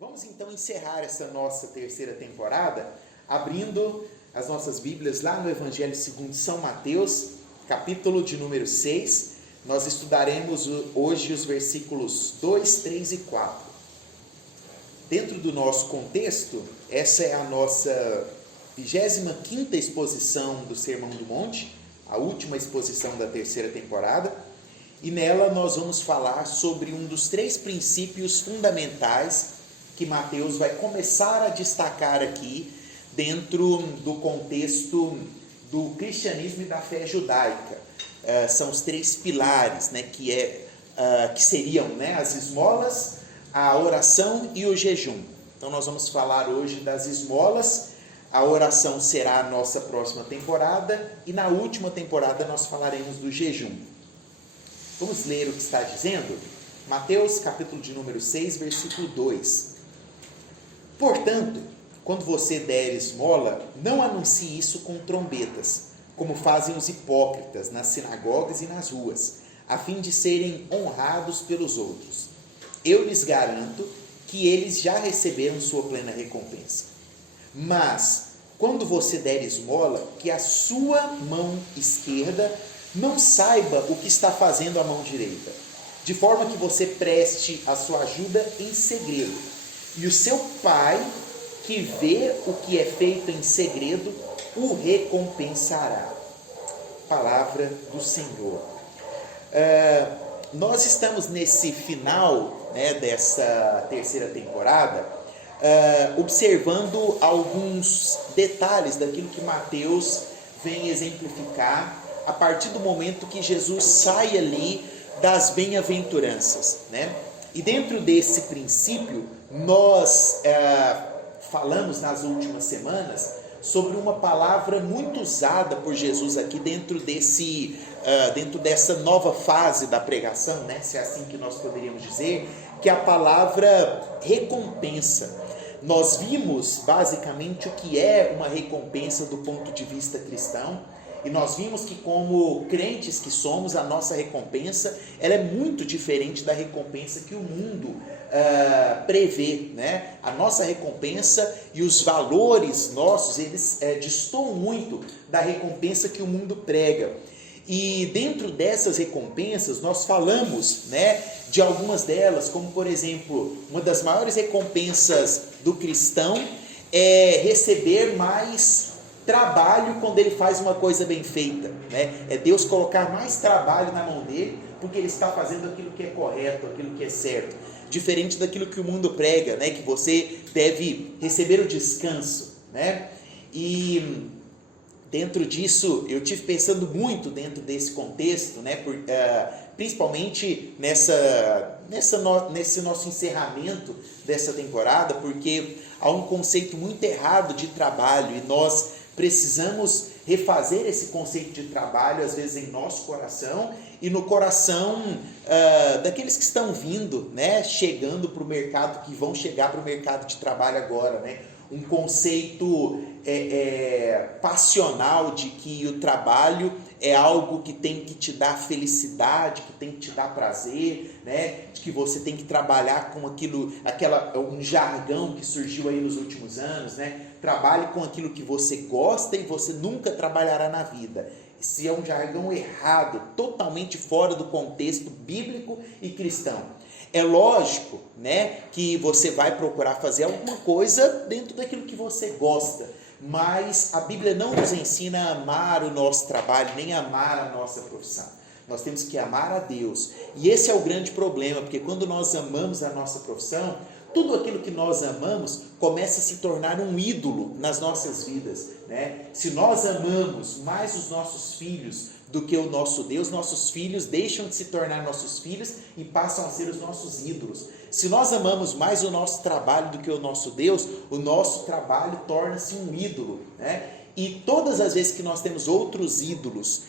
Vamos então encerrar essa nossa terceira temporada, abrindo as nossas Bíblias lá no Evangelho segundo São Mateus, capítulo de número 6. Nós estudaremos hoje os versículos 2, 3 e 4. Dentro do nosso contexto, essa é a nossa 25ª exposição do Sermão do Monte, a última exposição da terceira temporada, e nela nós vamos falar sobre um dos 3 princípios fundamentais que Mateus vai começar a destacar aqui dentro do contexto do cristianismo e da fé judaica. São os 3 pilares, né, que seriam, né, as esmolas, a oração e o jejum. Então nós vamos falar hoje das esmolas. A oração será a nossa próxima temporada e na última temporada nós falaremos do jejum. Vamos ler o que está dizendo? Mateus capítulo de número 6, versículo 2. Portanto, quando você der esmola, não anuncie isso com trombetas, como fazem os hipócritas nas sinagogas e nas ruas, a fim de serem honrados pelos outros. Eu lhes garanto que eles já receberam sua plena recompensa. Mas, quando você der esmola, que a sua mão esquerda não saiba o que está fazendo a mão direita, de forma que você preste a sua ajuda em segredo. E o seu Pai, que vê o que é feito em segredo, o recompensará. Palavra do Senhor. Nós estamos nesse final, né, dessa terceira temporada, observando alguns detalhes daquilo que Mateus vem exemplificar a partir do momento que Jesus sai ali das bem-aventuranças, né? E dentro desse princípio, nós falamos nas últimas semanas sobre uma palavra muito usada por Jesus aqui dentro dessa nova fase da pregação, né? Se é assim que nós poderíamos dizer, que é a palavra recompensa. Nós vimos basicamente o que é uma recompensa do ponto de vista cristão, e nós vimos que como crentes que somos, a nossa recompensa ela é muito diferente da recompensa que o mundo prevê, né? A nossa recompensa e os valores nossos, eles destoam muito da recompensa que o mundo prega. E dentro dessas recompensas, nós falamos, né, de algumas delas, como por exemplo, uma das maiores recompensas do cristão é receber mais trabalho quando ele faz uma coisa bem feita, né? É Deus colocar mais trabalho na mão dele, porque ele está fazendo aquilo que é correto, aquilo que é certo, diferente daquilo que o mundo prega, né? Que você deve receber o descanso, né? E dentro disso, eu tive pensando muito dentro desse contexto, né? Principalmente nesse nosso encerramento dessa temporada, porque há um conceito muito errado de trabalho e nós precisamos refazer esse conceito de trabalho, às vezes em nosso coração e no coração daqueles que estão vindo, né, chegando para o mercado, que vão chegar para o mercado de trabalho agora, né? Um conceito passional de que o trabalho é algo que tem que te dar felicidade, que tem que te dar prazer, né? De que você tem que trabalhar com um jargão que surgiu aí nos últimos anos, né? Trabalhe com aquilo que você gosta e você nunca trabalhará na vida. Esse é um jargão errado, totalmente fora do contexto bíblico e cristão. É lógico, né, que você vai procurar fazer alguma coisa dentro daquilo que você gosta, mas a Bíblia não nos ensina a amar o nosso trabalho, nem a amar a nossa profissão. Nós temos que amar a Deus. E esse é o grande problema, porque quando nós amamos a nossa profissão, tudo aquilo que nós amamos começa a se tornar um ídolo nas nossas vidas, né? Se nós amamos mais os nossos filhos do que o nosso Deus, nossos filhos deixam de se tornar nossos filhos e passam a ser os nossos ídolos. Se nós amamos mais o nosso trabalho do que o nosso Deus, o nosso trabalho torna-se um ídolo, né? E todas as vezes que nós temos outros ídolos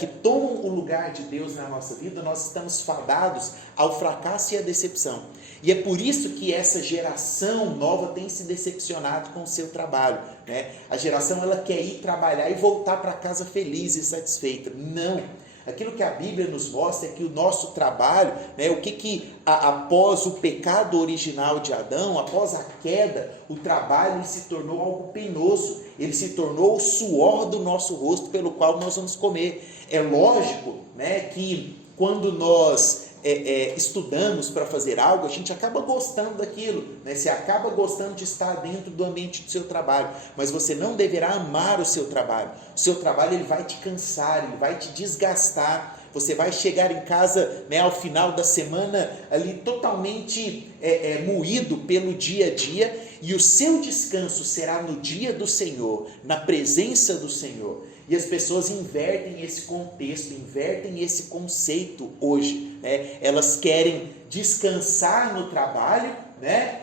que tomam o lugar de Deus na nossa vida, nós estamos fadados ao fracasso e à decepção. E é por isso que essa geração nova tem se decepcionado com o seu trabalho, né? A geração ela quer ir trabalhar e voltar para casa feliz e satisfeita. Não, Aquilo que a Bíblia nos mostra é que o nosso trabalho, né, após o pecado original de Adão, após a queda, o trabalho ele se tornou algo penoso, ele se tornou o suor do nosso rosto pelo qual nós vamos comer. É lógico, né, que quando nós estudamos para fazer algo, a gente acaba gostando daquilo, né? Você acaba gostando de estar dentro do ambiente do seu trabalho, mas você não deverá amar o seu trabalho. O seu trabalho ele vai te cansar, ele vai te desgastar. Você vai chegar em casa, né, ao final da semana ali totalmente moído pelo dia a dia, e o seu descanso será no dia do Senhor, na presença do Senhor. E as pessoas invertem esse contexto, invertem esse conceito hoje, né? Elas querem descansar no trabalho, né?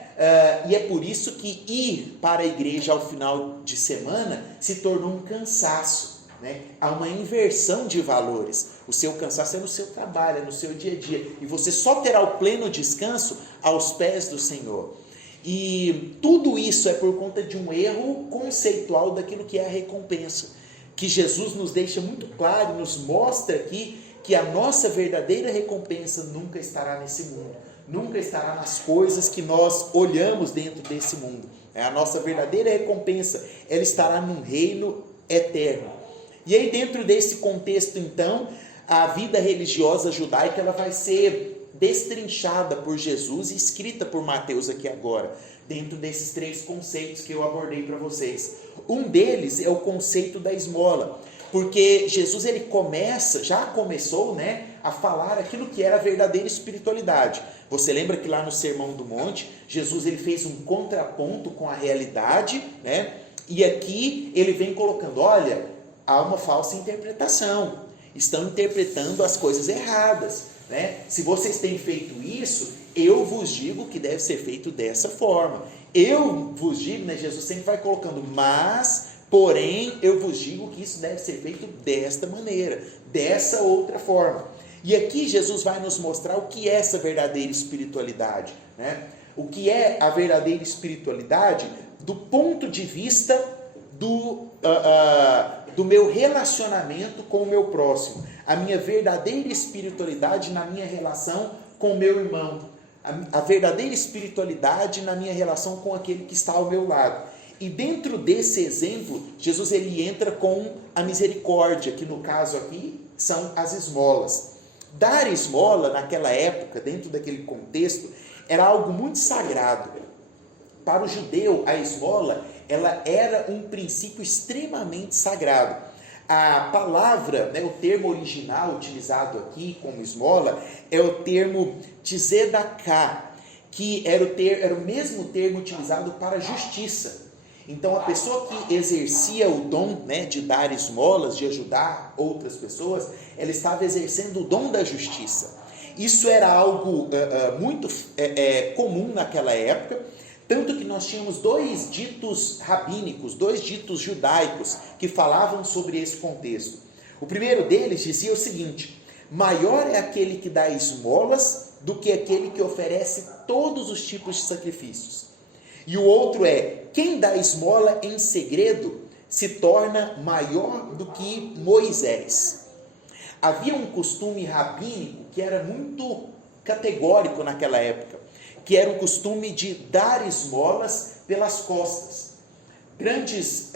E é por isso que ir para a igreja ao final de semana se tornou um cansaço, né? Há uma inversão de valores. O seu cansaço é no seu trabalho, é no seu dia a dia, e você só terá o pleno descanso aos pés do Senhor. E tudo isso é por conta de um erro conceitual daquilo que é a recompensa, que Jesus nos deixa muito claro, nos mostra aqui que a nossa verdadeira recompensa nunca estará nesse mundo, nunca estará nas coisas que nós olhamos dentro desse mundo. A nossa verdadeira recompensa, ela estará num reino eterno. E aí, dentro desse contexto, então, a vida religiosa judaica ela vai ser destrinchada por Jesus e escrita por Mateus aqui agora, dentro desses 3 conceitos que eu abordei para vocês. Um deles é o conceito da esmola, porque Jesus ele já começou, né, a falar aquilo que era a verdadeira espiritualidade. Você lembra que lá no Sermão do Monte, Jesus ele fez um contraponto com a realidade, né? E aqui ele vem colocando, olha, há uma falsa interpretação, estão interpretando as coisas erradas, né? Se vocês têm feito isso, eu vos digo que deve ser feito dessa forma. Eu vos digo, né, Jesus sempre vai colocando, mas, porém, eu vos digo que isso deve ser feito desta maneira, dessa outra forma. E aqui Jesus vai nos mostrar o que é essa verdadeira espiritualidade, né? O que é a verdadeira espiritualidade do ponto de vista do meu relacionamento com o meu próximo, a minha verdadeira espiritualidade na minha relação com o meu irmão, a verdadeira espiritualidade na minha relação com aquele que está ao meu lado. E dentro desse exemplo, Jesus ele entra com a misericórdia, que no caso aqui são as esmolas. Dar esmola naquela época, dentro daquele contexto, era algo muito sagrado. Para o judeu, a esmola ela era um princípio extremamente sagrado. A palavra, né, o termo original utilizado aqui como esmola, é o termo tzedakah, que era o mesmo termo utilizado para justiça. Então, a pessoa que exercia o dom, né, de dar esmolas, de ajudar outras pessoas, ela estava exercendo o dom da justiça. Isso era algo muito comum naquela época, tanto que nós tínhamos 2 ditos rabínicos, 2 ditos judaicos que falavam sobre esse contexto. O primeiro deles dizia o seguinte: maior é aquele que dá esmolas do que aquele que oferece todos os tipos de sacrifícios. E o outro é: quem dá esmola em segredo se torna maior do que Moisés. Havia um costume rabínico que era muito categórico naquela época, que era o costume de dar esmolas pelas costas. Grandes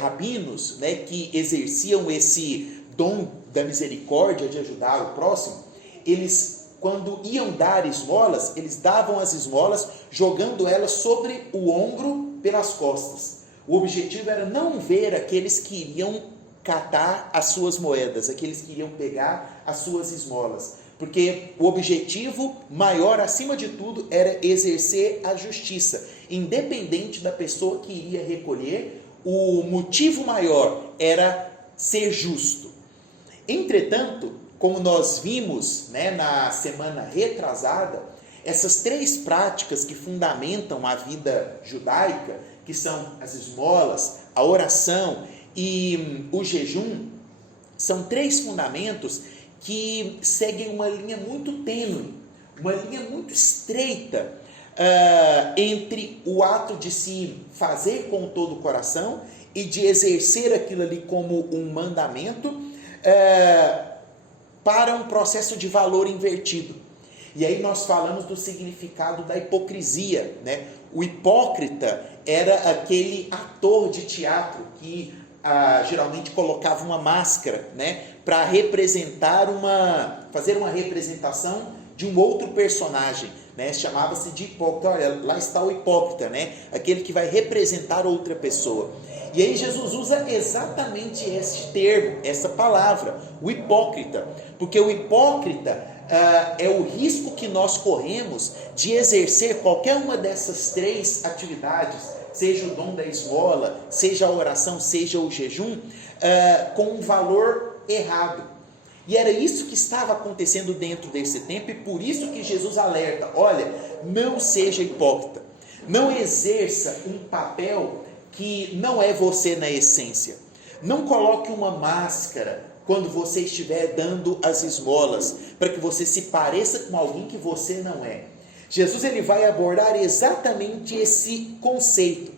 rabinos, né, que exerciam esse dom da misericórdia de ajudar o próximo, eles, quando iam dar esmolas, eles davam as esmolas jogando elas sobre o ombro pelas costas. O objetivo era não ver aqueles que iriam catar as suas moedas, aqueles que iriam pegar as suas esmolas, porque o objetivo maior, acima de tudo, era exercer a justiça, independente da pessoa que iria recolher. O motivo maior era ser justo. Entretanto, como nós vimos, né, na semana retrasada, essas 3 práticas que fundamentam a vida judaica, que são as esmolas, a oração e o jejum, são 3 fundamentos que seguem uma linha muito tênue, uma linha muito estreita entre o ato de se fazer com todo o coração e de exercer aquilo ali como um mandamento, para um processo de valor invertido. E aí nós falamos do significado da hipocrisia, né? O hipócrita era aquele ator de teatro que geralmente colocava uma máscara, né? Para fazer uma representação de um outro personagem, né? Chamava-se de hipócrita. Olha, lá está o hipócrita, né? Aquele que vai representar outra pessoa. E aí Jesus usa exatamente este termo, essa palavra, o hipócrita, porque o hipócrita é o risco que nós corremos de exercer qualquer uma dessas três atividades, seja o dom da esmola, seja a oração, seja o jejum, com um valor errado. E era isso que estava acontecendo dentro desse tempo, e por isso que Jesus alerta: olha, não seja hipócrita, não exerça um papel que não é você na essência, não coloque uma máscara quando você estiver dando as esmolas, para que você se pareça com alguém que você não é. Jesus ele vai abordar exatamente esse conceito,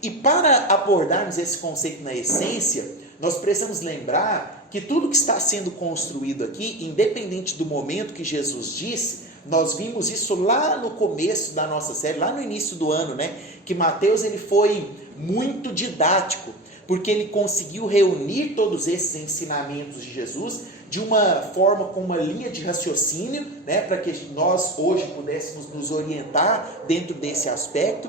e para abordarmos esse conceito na essência, nós precisamos lembrar que tudo que está sendo construído aqui, independente do momento que Jesus disse, nós vimos isso lá no começo da nossa série, lá no início do ano, né? Que Mateus ele foi muito didático, porque ele conseguiu reunir todos esses ensinamentos de Jesus de uma forma, com uma linha de raciocínio, né? Para que nós hoje pudéssemos nos orientar dentro desse aspecto.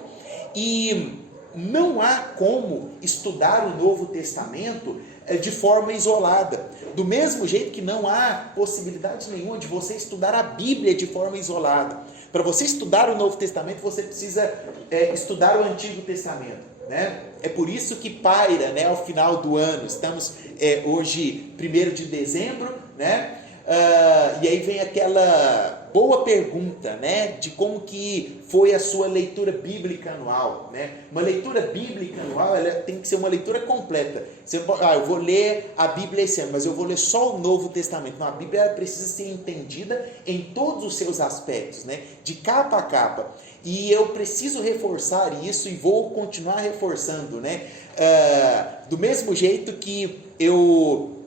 E não há como estudar o Novo Testamento de forma isolada, do mesmo jeito que não há possibilidade nenhuma de você estudar a Bíblia de forma isolada. Para você estudar o Novo Testamento, você precisa estudar o Antigo Testamento, né? É por isso que paira, né, ao final do ano, estamos hoje 1º de dezembro, né? E aí vem aquela boa pergunta, né, de como que foi a sua leitura bíblica anual, né? Uma leitura bíblica anual, ela tem que ser uma leitura completa. Você não pode, eu vou ler a Bíblia esse ano, mas eu vou ler só o Novo Testamento. Não, a Bíblia ela precisa ser entendida em todos os seus aspectos, né, de capa a capa. E eu preciso reforçar isso e vou continuar reforçando, né? Do mesmo jeito que eu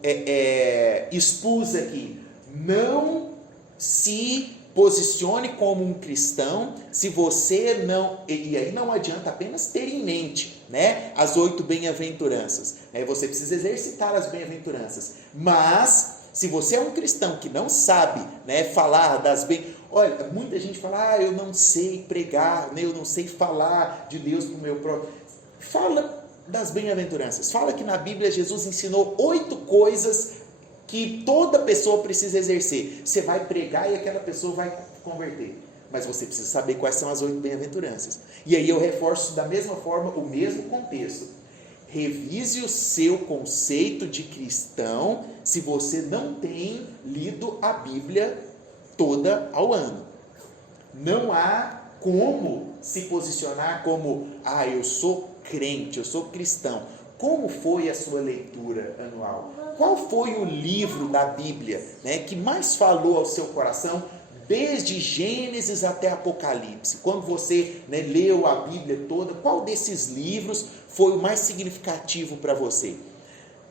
expus aqui, não se posicione como um cristão se você não, e aí não adianta apenas ter em mente, né, as 8 bem-aventuranças, você precisa exercitar as bem-aventuranças, mas se você é um cristão que não sabe, né, falar das olha, muita gente fala, eu não sei pregar, né, eu não sei falar de Deus para o meu próprio, fala das bem-aventuranças, fala que na Bíblia Jesus ensinou 8 coisas que toda pessoa precisa exercer. Você vai pregar e aquela pessoa vai converter, mas você precisa saber quais são as 8 bem-aventuranças. E aí eu reforço da mesma forma o mesmo contexto. Revise o seu conceito de cristão se você não tem lido a Bíblia toda ao ano. Não há como se posicionar como, eu sou crente, eu sou cristão. Como foi a sua leitura anual? Qual foi o livro da Bíblia, né, que mais falou ao seu coração, desde Gênesis até Apocalipse? Quando você, né, leu a Bíblia toda, qual desses livros foi o mais significativo para você?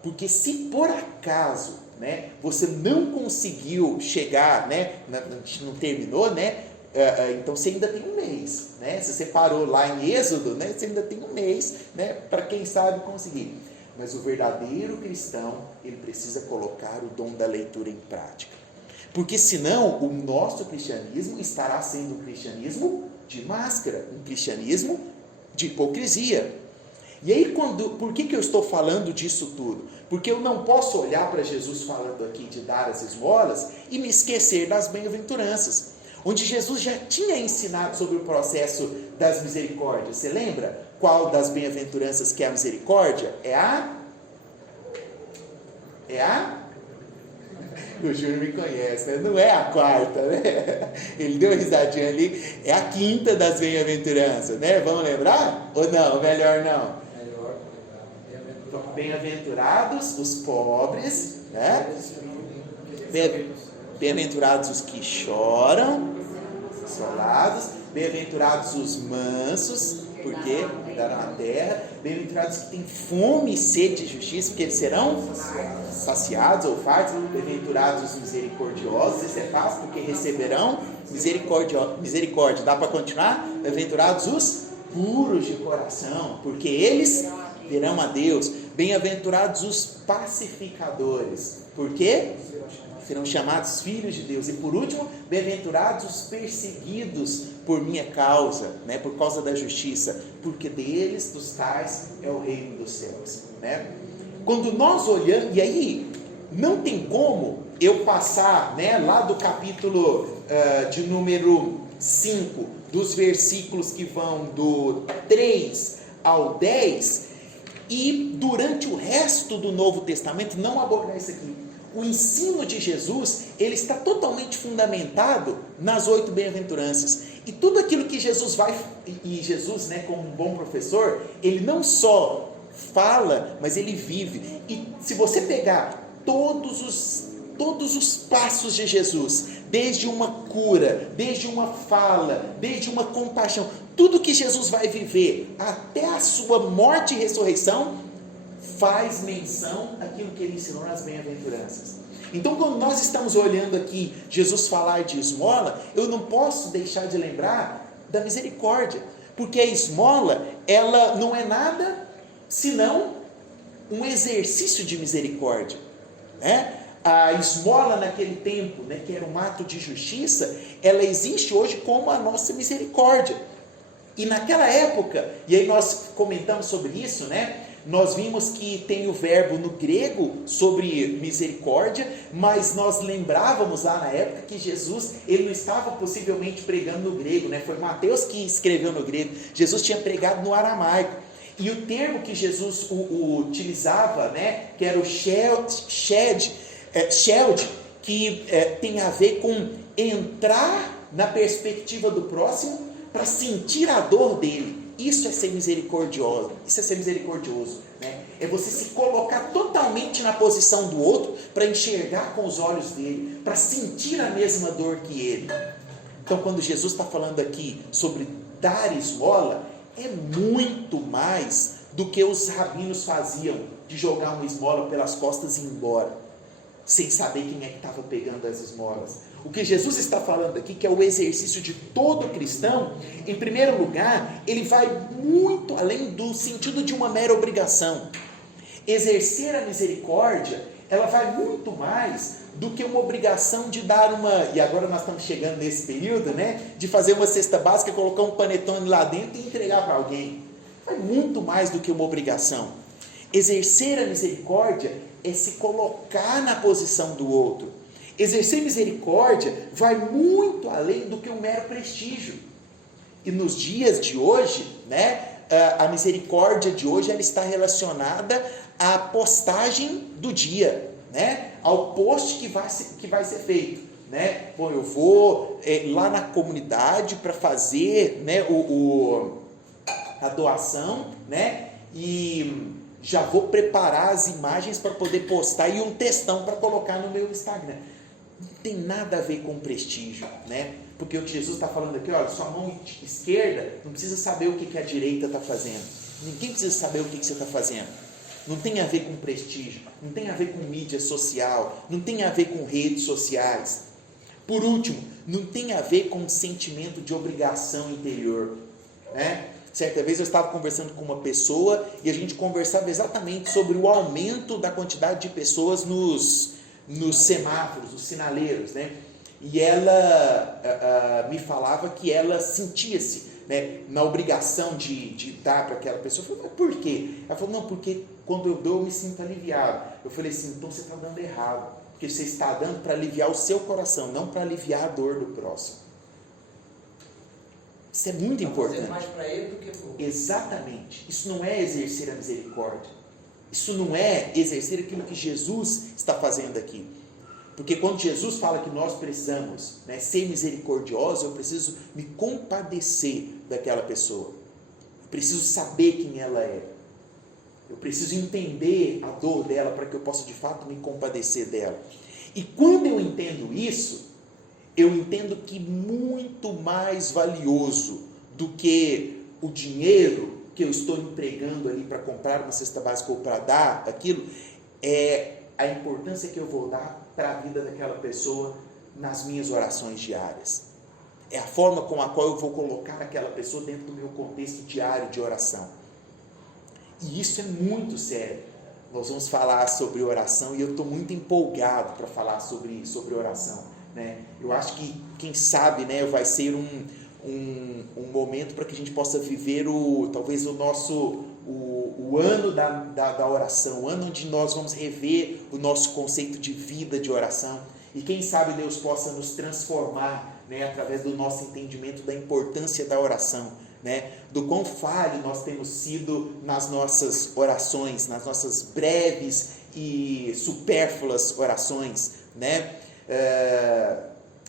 Porque se por acaso, né, você não conseguiu chegar, né, não terminou, né, então você ainda tem um mês, né? Se você parou lá em Êxodo, né, você ainda tem um mês, né, para quem sabe conseguir. Mas o verdadeiro cristão, ele precisa colocar o dom da leitura em prática. Porque senão o nosso cristianismo estará sendo um cristianismo de máscara, um cristianismo de hipocrisia. E aí, por que eu estou falando disso tudo? Porque eu não posso olhar para Jesus falando aqui de dar as esmolas e me esquecer das bem-aventuranças, onde Jesus já tinha ensinado sobre o processo das misericórdias. Você lembra qual das bem-aventuranças que é a misericórdia? O Júnior me conhece, né? Não é a 4ª, né? Ele deu uma risadinha ali. É a 5ª das bem-aventuranças, né? Vamos lembrar? Ou não? Melhor não. Bem-aventurados os pobres, né? Bem-aventurados os que choram, consolados. Bem-aventurados os mansos, porque herdarão a terra. Bem-aventurados que têm fome e sede de justiça, porque eles serão saciados ou fartos. Bem-aventurados os misericordiosos, isso é fácil, porque receberão misericórdia. Dá para continuar? Bem-aventurados os puros de coração, porque eles verão a Deus. Bem-aventurados os pacificadores, porque serão chamados filhos de Deus. E por último, bem-aventurados os perseguidos por minha causa, né? Por causa da justiça, porque deles, dos tais, é o reino dos céus, né? Quando nós olhamos, e aí não tem como eu passar, né, lá do capítulo de número 5, dos versículos que vão do 3 ao 10, e durante o resto do Novo Testamento não abordar isso aqui. O ensino de Jesus, ele está totalmente fundamentado nas 8 bem-aventuranças. E tudo aquilo que Jesus e Jesus, né, como um bom professor, ele não só fala, mas ele vive. E se você pegar todos os passos de Jesus, desde uma cura, desde uma fala, desde uma compaixão, tudo que Jesus vai viver até a sua morte e ressurreição, faz menção àquilo que ele ensinou nas bem-aventuranças. Então, quando nós estamos olhando aqui Jesus falar de esmola, eu não posso deixar de lembrar da misericórdia, porque a esmola, ela não é nada senão um exercício de misericórdia, né? A esmola naquele tempo, né, que era um ato de justiça, ela existe hoje como a nossa misericórdia. E naquela época, e aí nós comentamos sobre isso, né? Nós vimos que tem o verbo no grego sobre misericórdia, mas nós lembrávamos lá na época que Jesus, ele não estava possivelmente pregando no grego, né? Foi Mateus que escreveu no grego. Jesus tinha pregado no aramaico. E o termo que Jesus utilizava, né, que era o sheld, que tem a ver com entrar na perspectiva do próximo para sentir a dor dele. Isso é ser misericordioso. Isso é ser misericordioso, né? É você se colocar totalmente na posição do outro para enxergar com os olhos dele, para sentir a mesma dor que ele. Então, quando Jesus está falando aqui sobre dar esmola, é muito mais do que os rabinos faziam, de jogar uma esmola pelas costas e ir embora, sem saber quem é que estava pegando as esmolas. O que Jesus está falando aqui, que é o exercício de todo cristão, em primeiro lugar, ele vai muito além do sentido de uma mera obrigação. Exercer a misericórdia, ela vai muito mais do que uma obrigação de dar e agora nós estamos chegando nesse período, né, de fazer uma cesta básica, colocar um panetone lá dentro e entregar para alguém. Vai muito mais do que uma obrigação. Exercer a misericórdia é se colocar na posição do outro. Exercer misericórdia vai muito além do que um mero prestígio. E nos dias de hoje, né, a misericórdia de hoje, ela está relacionada à postagem do dia, né, ao post que vai ser feito, né? Bom, eu vou lá na comunidade para fazer, né, a doação, né, e já vou preparar as imagens para poder postar e um textão para colocar no meu Instagram. Não tem nada a ver com prestígio, né? Porque o que Jesus está falando aqui, olha, sua mão esquerda não precisa saber o que a direita está fazendo. Ninguém precisa saber o que você está fazendo. Não tem a ver com prestígio, não tem a ver com mídia social, não tem a ver com redes sociais. Por último, não tem a ver com um sentimento de obrigação interior, né? Certa vez eu estava conversando com uma pessoa e a gente conversava exatamente sobre o aumento da quantidade de pessoas nos semáforos, os sinaleiros, né? E ela me falava que ela sentia-se, né, na obrigação de dar para aquela pessoa. Eu falei, mas por quê? Ela falou, não, porque quando eu dou eu me sinto aliviado. Eu falei assim, então você está dando errado, porque você está dando para aliviar o seu coração, não para aliviar a dor do próximo. Isso é muito importante. Mais para ele do que para o outro. Exatamente. Isso não é exercer a misericórdia. Isso não é exercer aquilo que Jesus está fazendo aqui. Porque quando Jesus fala que nós precisamos, né, ser misericordiosos, eu preciso me compadecer daquela pessoa. Eu preciso saber quem ela é. Eu preciso entender a dor dela para que eu possa de fato me compadecer dela. E quando eu entendo isso, eu entendo que muito mais valioso do que o dinheiro que eu estou empregando ali para comprar uma cesta básica ou para dar aquilo, é a importância que eu vou dar para a vida daquela pessoa nas minhas orações diárias. É a forma com a qual eu vou colocar aquela pessoa dentro do meu contexto diário de oração. E isso é muito sério. Nós vamos falar sobre oração e eu estou muito empolgado para falar sobre oração, né? Eu acho que, quem sabe, né, vai ser um momento para que a gente possa viver talvez o ano da oração, o ano onde nós vamos rever o nosso conceito de vida de oração, e quem sabe Deus possa nos transformar, né, através do nosso entendimento da importância da oração, né, do quão falho nós temos sido nas nossas orações, nas nossas breves e supérfluas orações, né?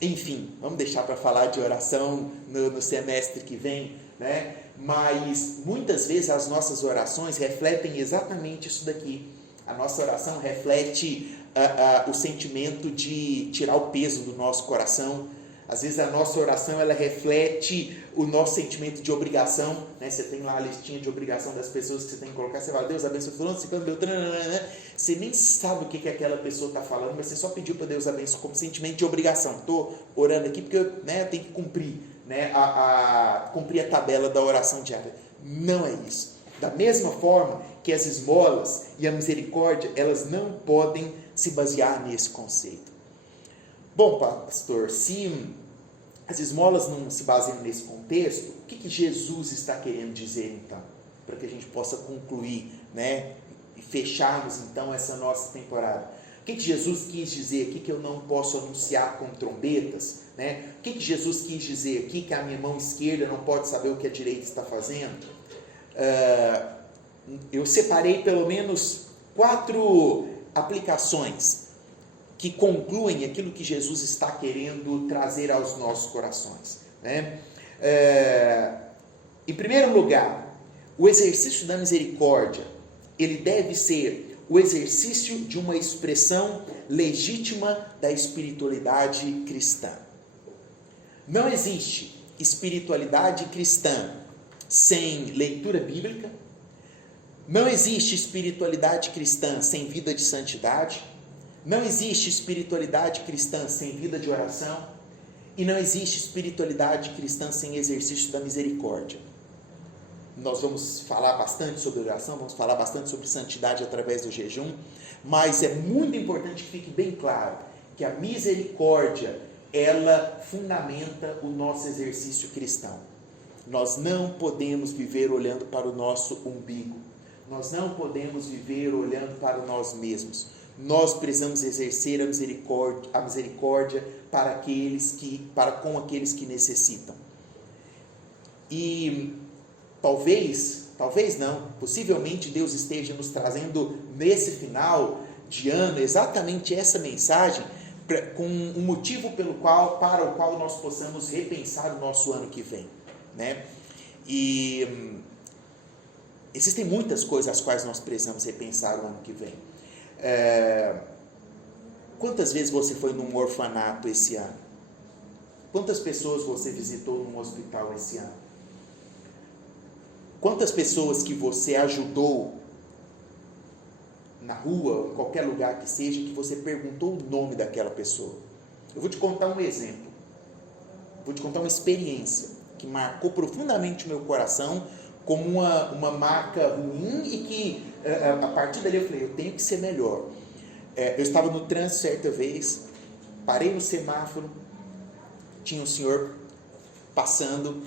Enfim, vamos deixar para falar de oração no semestre que vem, né? Mas muitas vezes as nossas orações refletem exatamente isso daqui. A nossa oração reflete o sentimento de tirar o peso do nosso coração. Às vezes a nossa oração, ela reflete o nosso sentimento de obrigação, né? Você tem lá a listinha de obrigação das pessoas que você tem que colocar, você fala, Deus abençoe fulano, ciclano, beltrano, né? Você nem sabe o que aquela pessoa está falando, mas você só pediu para Deus abençoe como sentimento de obrigação. Estou orando aqui porque eu tenho que cumprir, né? Cumprir a tabela da oração diária. Não é isso. Da mesma forma que as esmolas e a misericórdia, elas não podem se basear nesse conceito. Bom, pastor, se as esmolas não se baseiam nesse contexto, o que Jesus está querendo dizer, então? Para que a gente possa concluir, né? E fecharmos, então, essa nossa temporada. O que Jesus quis dizer aqui que eu não posso anunciar com trombetas, né? O que Jesus quis dizer aqui que a minha mão esquerda não pode saber o que a direita está fazendo? Eu separei pelo menos 4 aplicações que concluem aquilo que Jesus está querendo trazer aos nossos corações, né? Em primeiro lugar, o exercício da misericórdia, ele deve ser o exercício de uma expressão legítima da espiritualidade cristã. Não existe espiritualidade cristã sem leitura bíblica, não existe espiritualidade cristã sem vida de santidade, não existe espiritualidade cristã sem vida de oração, e não existe espiritualidade cristã sem exercício da misericórdia. Nós vamos falar bastante sobre oração, vamos falar bastante sobre santidade através do jejum, mas é muito importante que fique bem claro que a misericórdia, ela fundamenta o nosso exercício cristão. Nós não podemos viver olhando para o nosso umbigo, nós não podemos viver olhando para nós mesmos. Nós precisamos exercer a misericórdia para com aqueles que necessitam. E talvez não, possivelmente Deus esteja nos trazendo nesse final de ano exatamente essa mensagem com um motivo para o qual nós possamos repensar o nosso ano que vem, né? E existem muitas coisas às quais nós precisamos repensar o ano que vem. Quantas vezes você foi num orfanato esse ano? Quantas pessoas você visitou num hospital esse ano? Quantas pessoas que você ajudou na rua, em qualquer lugar que seja, que você perguntou o nome daquela pessoa? Eu vou te contar um exemplo, vou te contar uma experiência que marcou profundamente o meu coração como uma marca ruim e que a partir dali eu falei, eu tenho que ser melhor. Eu estava no trânsito certa vez, parei no semáforo, tinha um senhor passando,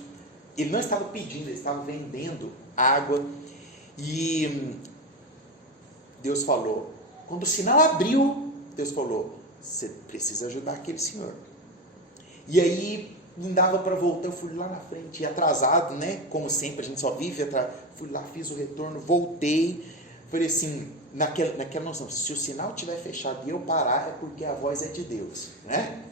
ele não estava pedindo, ele estava vendendo água, e Deus falou, quando o sinal abriu, Deus falou, você precisa ajudar aquele senhor. E aí não dava para voltar, eu fui lá na frente, atrasado, né? Como sempre, a gente só vive atrás. Fui lá, fiz o retorno, voltei, falei assim, naquela noção, se o sinal estiver fechado e eu parar, é porque a voz é de Deus, né?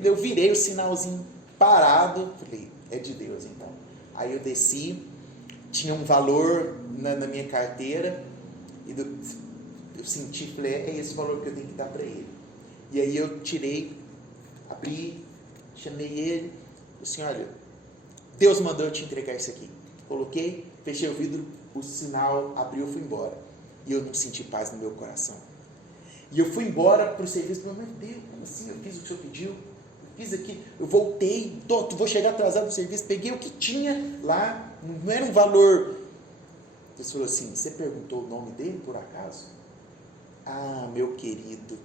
Eu virei o sinalzinho parado, falei, é de Deus então. Aí eu desci, tinha um valor na minha carteira, e eu senti, falei, é esse valor que eu tenho que dar para ele. E aí eu tirei Abri, chamei ele, falei assim, olha, Deus mandou eu te entregar isso aqui. Coloquei, fechei o vidro, o sinal abriu, eu fui embora. E eu não senti paz no meu coração. E eu fui embora para o serviço, meu Deus, como assim? Eu fiz o que o senhor pediu, eu fiz aqui, eu voltei, vou chegar atrasado no serviço, peguei o que tinha lá, não era um valor. Deus falou assim, você perguntou o nome dele por acaso? Ah, meu querido,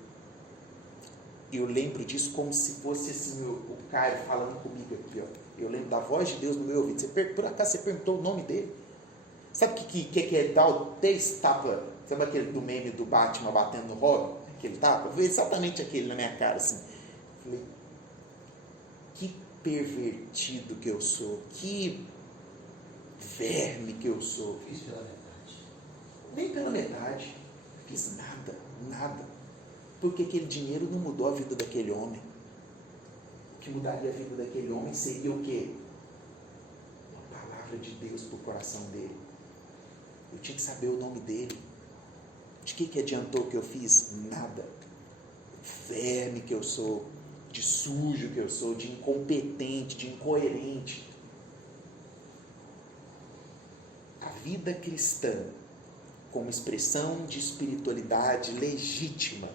eu lembro disso como se fosse assim, o Caio falando comigo aqui, ó. Eu lembro da voz de Deus no meu ouvido. Por acaso você perguntou o nome dele? Sabe o que é dar o 3 tapas? Sabe aquele do meme do Batman batendo no Robin? Aquele tapa? Foi exatamente aquele na minha cara, assim. Falei, que pervertido que eu sou, que verme que eu sou. Fiz pela metade. Nem pela metade. Fiz nada. Porque aquele dinheiro não mudou a vida daquele homem. O que mudaria a vida daquele homem seria o quê? Uma palavra de Deus para o coração dele. Eu tinha que saber o nome dele. De que adiantou o que eu fiz? Nada. Verme que eu sou, de sujo que eu sou, de incompetente, de incoerente. A vida cristã, como expressão de espiritualidade legítima,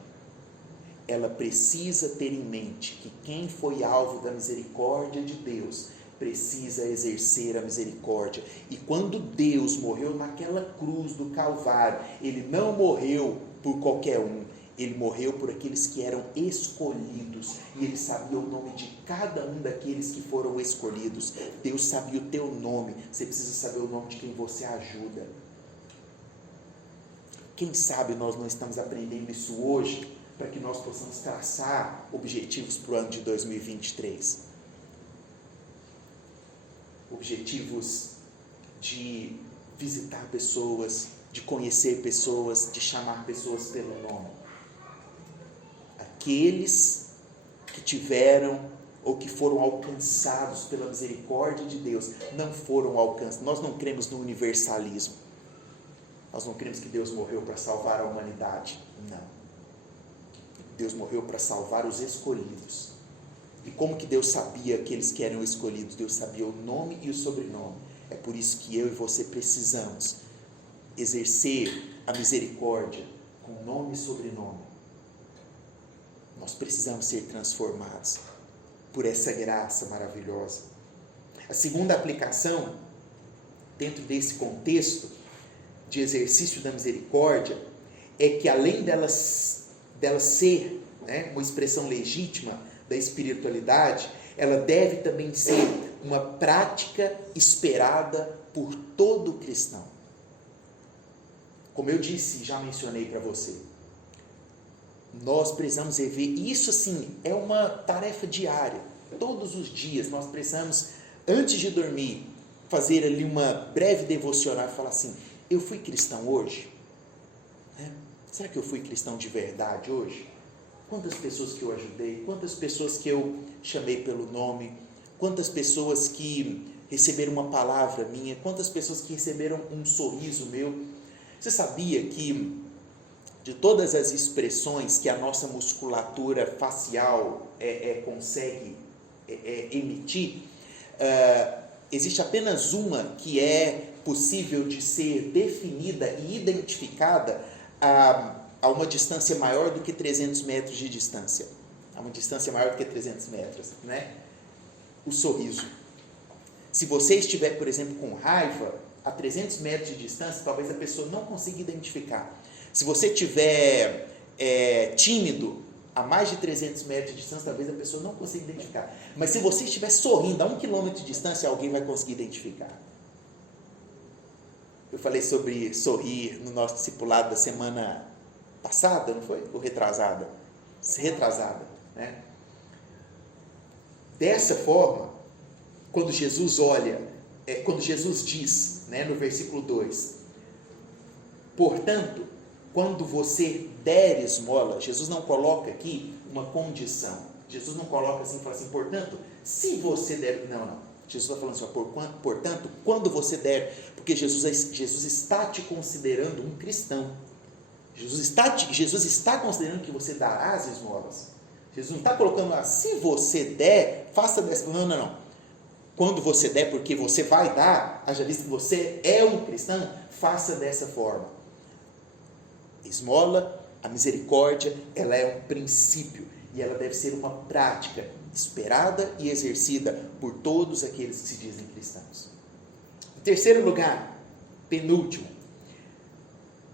ela precisa ter em mente que quem foi alvo da misericórdia de Deus precisa exercer a misericórdia. E quando Deus morreu naquela cruz do Calvário, Ele não morreu por qualquer um, Ele morreu por aqueles que eram escolhidos, e Ele sabia o nome de cada um daqueles que foram escolhidos. Deus sabia o teu nome, você precisa saber o nome de quem você ajuda. Quem sabe nós não estamos aprendendo isso hoje, para que nós possamos traçar objetivos para o ano de 2023. Objetivos de visitar pessoas, de conhecer pessoas, de chamar pessoas pelo nome. Aqueles que tiveram ou que foram alcançados pela misericórdia de Deus, não foram alcançados. Nós não cremos no universalismo. Nós não cremos que Deus morreu para salvar a humanidade. Não. Deus morreu para salvar os escolhidos. E como que Deus sabia aqueles que eram escolhidos? Deus sabia o nome e o sobrenome. É por isso que eu e você precisamos exercer a misericórdia com nome e sobrenome. Nós precisamos ser transformados por essa graça maravilhosa. A segunda aplicação, dentro desse contexto de exercício da misericórdia, é que além dela ser, uma expressão legítima da espiritualidade, ela deve também ser uma prática esperada por todo cristão. Como eu disse, já mencionei para você, nós precisamos rever, isso sim, é uma tarefa diária, todos os dias nós precisamos, antes de dormir, fazer ali uma breve devocional e falar assim, eu fui cristão hoje? Será que eu fui cristão de verdade hoje? Quantas pessoas que eu ajudei, quantas pessoas que eu chamei pelo nome, quantas pessoas que receberam uma palavra minha, quantas pessoas que receberam um sorriso meu. Você sabia que de todas as expressões que a nossa musculatura facial consegue emitir, existe apenas uma que é possível de ser definida e identificada a uma distância maior do que 300 metros de distância. A uma distância maior do que 300 metros, né? O sorriso. Se você estiver, por exemplo, com raiva, a 300 metros de distância, talvez a pessoa não consiga identificar. Se você estiver tímido, a mais de 300 metros de distância, talvez a pessoa não consiga identificar. Mas se você estiver sorrindo a 1 quilômetro de distância, alguém vai conseguir identificar. Eu falei sobre sorrir no nosso discipulado da semana passada, não foi? Ou retrasada? Retrasada, né? Dessa forma, quando Jesus quando Jesus diz, no versículo 2, portanto, quando você der esmola, Jesus não coloca aqui uma condição. Jesus não coloca assim, fala assim, portanto, se você der, não. Jesus está falando assim, portanto, quando você der, porque Jesus está te considerando um cristão. Jesus está considerando que você dará as esmolas. Jesus não está colocando lá, se você der, faça dessa. Não. Quando você der, porque você vai dar, haja visto que você é um cristão, faça dessa forma. Esmola, a misericórdia, ela é um princípio e ela deve ser uma prática esperada e exercida por todos aqueles que se dizem cristãos. Em terceiro lugar, penúltimo,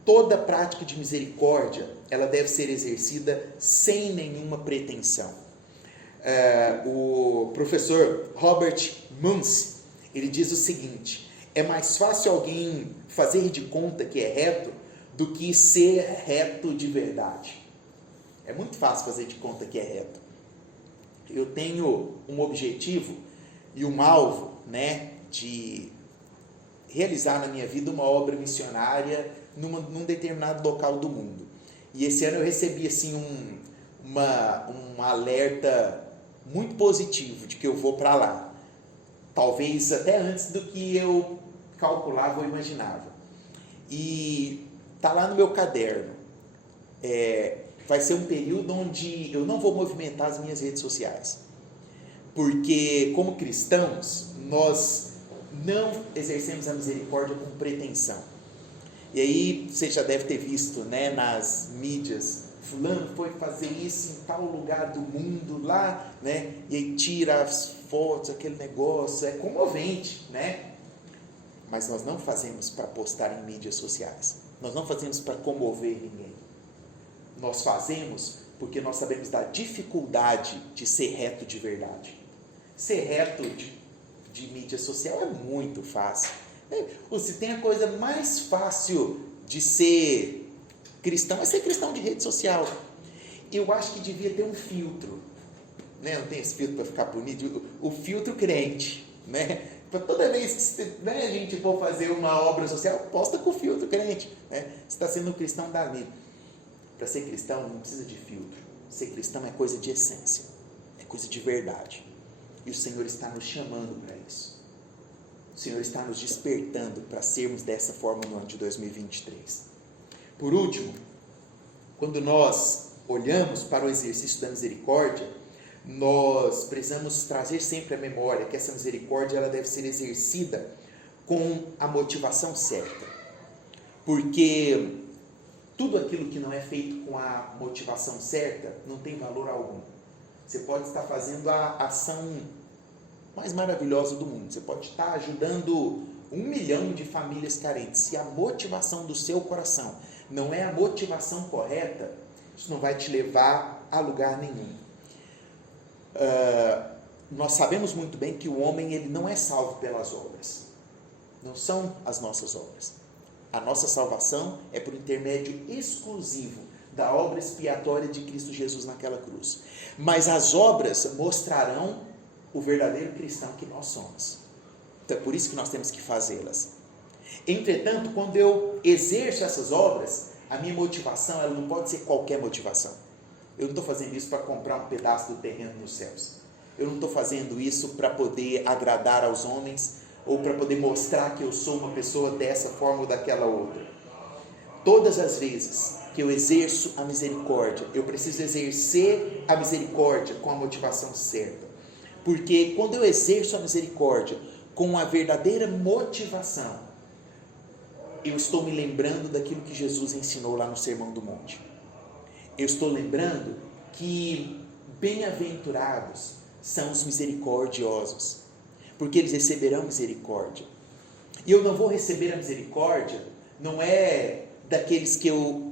toda prática de misericórdia, ela deve ser exercida sem nenhuma pretensão. O professor Robert Muncz, ele diz o seguinte: é mais fácil alguém fazer de conta que é reto do que ser reto de verdade. É muito fácil fazer de conta que é reto. Eu tenho um objetivo e um alvo, de realizar na minha vida uma obra missionária num determinado local do mundo. E esse ano eu recebi assim um alerta muito positivo de que eu vou para lá. Talvez até antes do que eu calculava ou imaginava. E está lá no meu caderno. Vai ser um período onde eu não vou movimentar as minhas redes sociais. Porque, como cristãos, nós não exercemos a misericórdia com pretensão. E aí, você já deve ter visto, nas mídias, fulano foi fazer isso em tal lugar do mundo lá, e aí tira as fotos, aquele negócio, é comovente, Mas nós não fazemos para postar em mídias sociais. Nós não fazemos para comover ninguém. Nós fazemos porque nós sabemos da dificuldade de ser reto de verdade. Ser reto de mídia social é muito fácil. Se tem a coisa mais fácil de ser cristão, é ser cristão de rede social. Eu acho que devia ter um filtro. Não tem esse filtro para ficar bonito? O filtro crente, Para toda vez que a gente for fazer uma obra social, posta com o filtro crente, Você está sendo um cristão da vida. Para ser cristão não precisa de filtro. Ser cristão é coisa de essência, é coisa de verdade. E o Senhor está nos chamando para isso. O Senhor está nos despertando para sermos dessa forma no ano de 2023. Por último, quando nós olhamos para o exercício da misericórdia, nós precisamos trazer sempre à memória que essa misericórdia ela deve ser exercida com a motivação certa. Porque tudo aquilo que não é feito com a motivação certa não tem valor algum. Você pode estar fazendo a ação mais maravilhosa do mundo. Você pode estar ajudando 1 milhão de famílias carentes. Se a motivação do seu coração não é a motivação correta, isso não vai te levar a lugar nenhum. Nós sabemos muito bem que o homem ele não é salvo pelas obras. Não são as nossas obras. A nossa salvação é por intermédio exclusivo da obra expiatória de Cristo Jesus naquela cruz. Mas as obras mostrarão o verdadeiro cristão que nós somos. Então é por isso que nós temos que fazê-las. Entretanto, quando eu exerço essas obras, a minha motivação ela não pode ser qualquer motivação. Eu não estou fazendo isso para comprar um pedaço do terreno nos céus. Eu não estou fazendo isso para poder agradar aos homens ou para poder mostrar que eu sou uma pessoa dessa forma ou daquela outra. Todas as vezes que eu exerço a misericórdia, eu preciso exercer a misericórdia com a motivação certa. Porque quando eu exerço a misericórdia com a verdadeira motivação, eu estou me lembrando daquilo que Jesus ensinou lá no Sermão do Monte. Eu estou lembrando que bem-aventurados são os misericordiosos, porque eles receberão misericórdia. E eu não vou receber a misericórdia, não é daqueles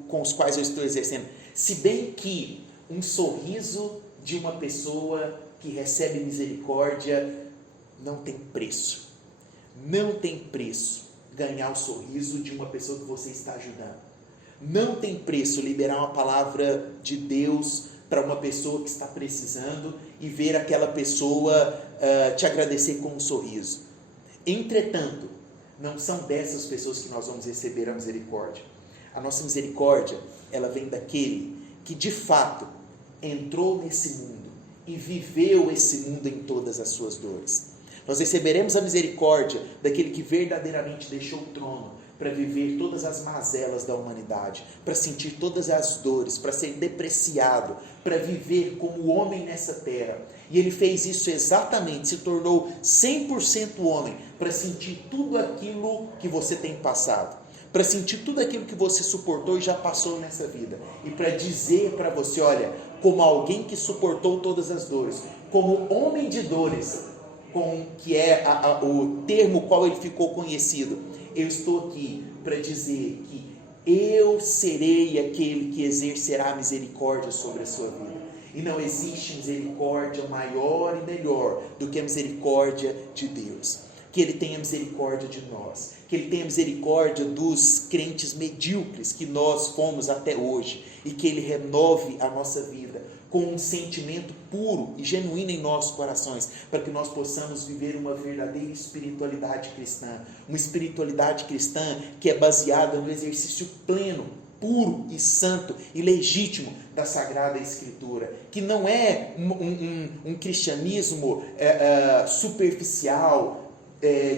com os quais eu estou exercendo, se bem que um sorriso de uma pessoa que recebe misericórdia não tem preço. Não tem preço ganhar o sorriso de uma pessoa que você está ajudando. Não tem preço liberar uma palavra de Deus para uma pessoa que está precisando e ver aquela pessoa te agradecer com um sorriso. Entretanto, não são dessas pessoas que nós vamos receber a misericórdia. A nossa misericórdia, ela vem daquele que de fato entrou nesse mundo e viveu esse mundo em todas as suas dores. Nós receberemos a misericórdia daquele que verdadeiramente deixou o trono para viver todas as mazelas da humanidade, para sentir todas as dores, para ser depreciado, para viver como homem nessa terra. E ele fez isso exatamente, se tornou 100% homem, para sentir tudo aquilo que você tem passado, para sentir tudo aquilo que você suportou e já passou nessa vida, e para dizer para você, olha, como alguém que suportou todas as dores, como homem de dores, que é o termo qual ele ficou conhecido, eu estou aqui para dizer que eu serei aquele que exercerá a misericórdia sobre a sua vida. E não existe misericórdia maior e melhor do que a misericórdia de Deus. Que Ele tenha misericórdia de nós, que Ele tenha misericórdia dos crentes medíocres que nós fomos até hoje, e que Ele renove a nossa vida com um sentimento puro e genuíno em nossos corações, para que nós possamos viver uma verdadeira espiritualidade cristã, uma espiritualidade cristã que é baseada no exercício pleno, puro e santo e legítimo da Sagrada Escritura, que não é um cristianismo superficial,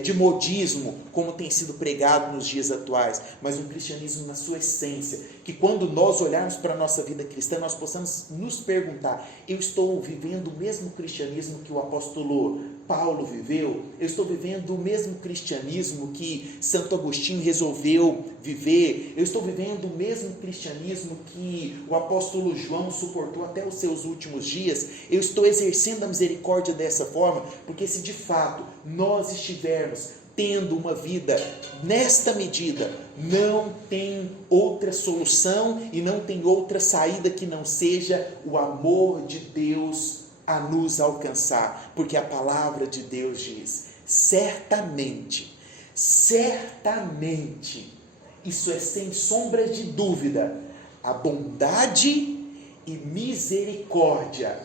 de modismo, como tem sido pregado nos dias atuais, mas um cristianismo na sua essência, que quando nós olharmos para a nossa vida cristã, nós possamos nos perguntar, eu estou vivendo o mesmo cristianismo que o apóstolo Paulo viveu? Eu estou vivendo o mesmo cristianismo que Santo Agostinho resolveu viver? Eu estou vivendo o mesmo cristianismo que o apóstolo João suportou até os seus últimos dias? Eu estou exercendo a misericórdia dessa forma? Porque se de fato nós estivermos tendo uma vida nesta medida, não tem outra solução e não tem outra saída que não seja o amor de Deus a nos alcançar, porque a palavra de Deus diz, certamente, isso é sem sombra de dúvida, a bondade e misericórdia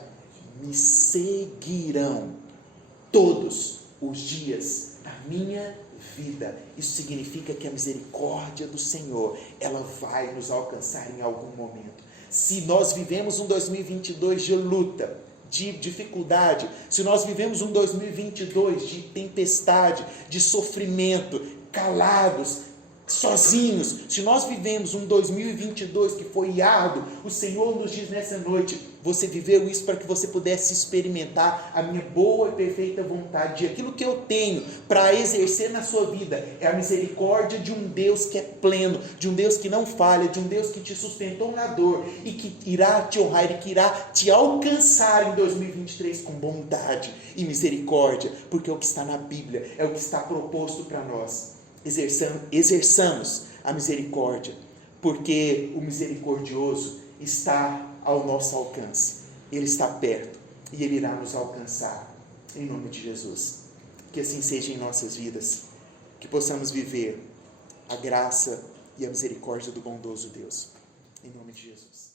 me seguirão todos os dias da minha vida. Isso significa que a misericórdia do Senhor, ela vai nos alcançar em algum momento. Se nós vivemos um 2022 de luta, de dificuldade, se nós vivemos um 2022 de tempestade, de sofrimento, calados, sozinhos, se nós vivemos um 2022 que foi árduo, o Senhor nos diz nessa noite, você viveu isso para que você pudesse experimentar a minha boa e perfeita vontade, e aquilo que eu tenho para exercer na sua vida é a misericórdia de um Deus que é pleno, de um Deus que não falha, de um Deus que te sustentou na dor e que irá te honrar e que irá te alcançar em 2023 com bondade e misericórdia, porque é o que está na Bíblia, é o que está proposto para nós. Exerçamos a misericórdia, porque o misericordioso está ao nosso alcance, Ele está perto e Ele irá nos alcançar, em nome de Jesus. Que assim seja em nossas vidas, que possamos viver a graça e a misericórdia do bondoso Deus, em nome de Jesus.